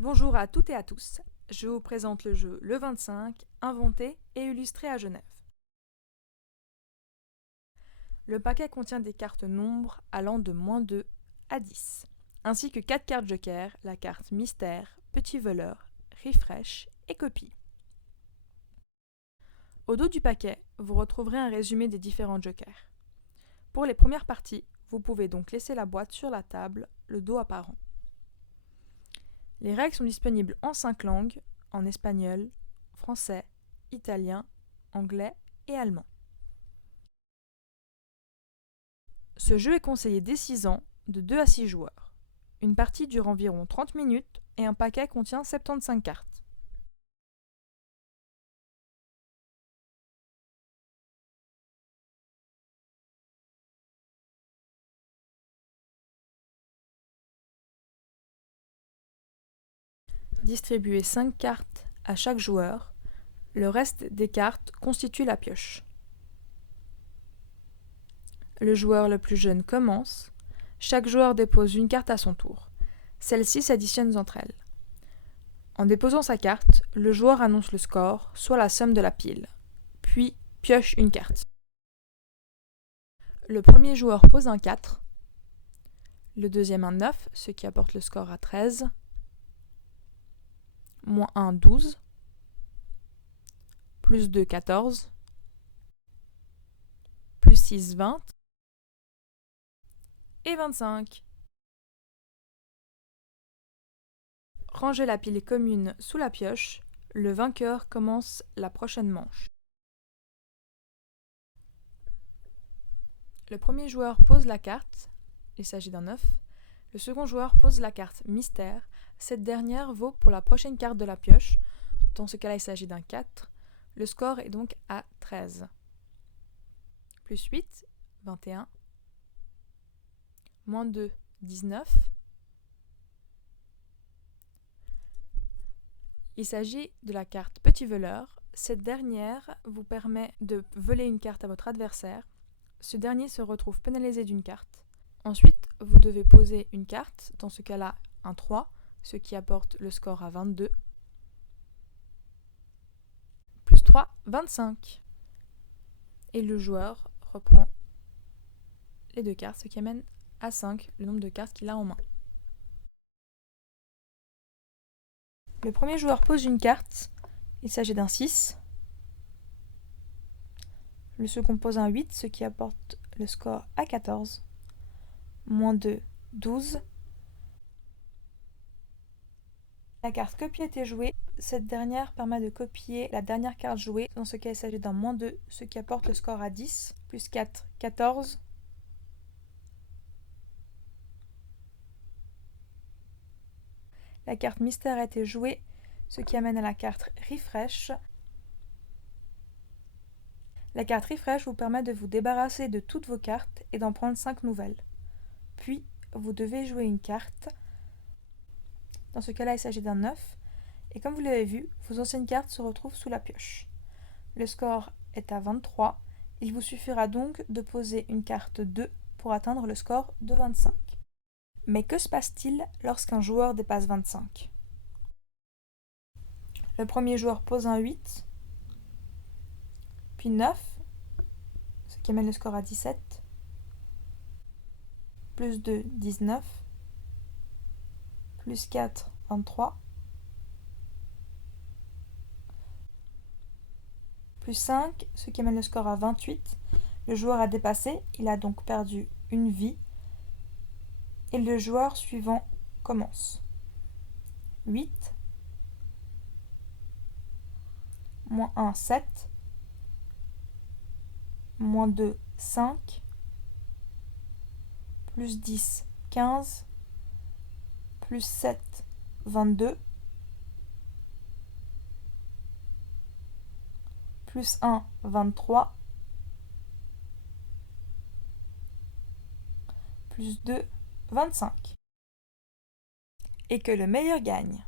Bonjour à toutes et à tous, je vous présente le jeu Le 25, inventé et illustré à Genève. Le paquet contient des cartes nombres allant de -2 à 10, ainsi que 4 cartes joker, la carte mystère, petit voleur, refresh et copie. Au dos du paquet, vous retrouverez un résumé des différents jokers. Pour les premières parties, vous pouvez donc laisser la boîte sur la table, le dos apparent. Les règles sont disponibles en 5 langues, en espagnol, français, italien, anglais et allemand. Ce jeu est conseillé dès 6 ans, de 2 à 6 joueurs. Une partie dure environ 30 minutes et un paquet contient 75 cartes. Distribuez 5 cartes à chaque joueur. Le reste des cartes constitue la pioche. Le joueur le plus jeune commence. Chaque joueur dépose une carte à son tour. Celles-ci s'additionnent entre elles. En déposant sa carte, le joueur annonce le score, soit la somme de la pile, puis pioche une carte. Le premier joueur pose un 4, le deuxième un 9, ce qui apporte le score à 13, moins 1, 12, plus 2, 14, plus 6, 20, et 25. Rangez la pile commune sous la pioche, le vainqueur commence la prochaine manche. Le premier joueur pose la carte, il s'agit d'un 9. Le second joueur pose la carte mystère, cette dernière vaut pour la prochaine carte de la pioche, dans ce cas-là il s'agit d'un 4. Le score est donc à 13. Plus 8, 21. Moins 2, 19. Il s'agit de la carte Petit voleur. Cette dernière vous permet de voler une carte à votre adversaire. Ce dernier se retrouve pénalisé d'une carte. Ensuite, vous devez poser une carte, dans ce cas-là un 3, ce qui apporte le score à 22. Plus 3, 25. Et le joueur reprend les 2 cartes, ce qui amène à 5 le nombre de cartes qu'il a en main. Le premier joueur pose une carte, il s'agit d'un 6. Le second pose un 8, ce qui apporte le score à 14. Moins 2, 12. La carte copie a été jouée. Cette dernière permet de copier la dernière carte jouée. Dans ce cas, il s'agit d'un moins 2, ce qui apporte le score à 10. Plus 4, 14. La carte mystère a été jouée, ce qui amène à la carte refresh. La carte refresh vous permet de vous débarrasser de toutes vos cartes et d'en prendre 5 nouvelles. Puis, vous devez jouer une carte. Dans ce cas-là, il s'agit d'un 9. Et comme vous l'avez vu, vos anciennes cartes se retrouvent sous la pioche. Le score est à 23. Il vous suffira donc de poser une carte 2 pour atteindre le score de 25. Mais que se passe-t-il lorsqu'un joueur dépasse 25 ? Le premier joueur pose un 8, puis 9, ce qui amène le score à 17, plus 2, 19, plus 4, 23, plus 5, ce qui amène le score à 28. Le joueur a dépassé, il a donc perdu une vie. Et le joueur suivant commence. 8, moins 1, 7, moins 2, 5, plus 10, 15, plus 7, 22, plus 1, 23, plus 2, 25. Et que le meilleur gagne.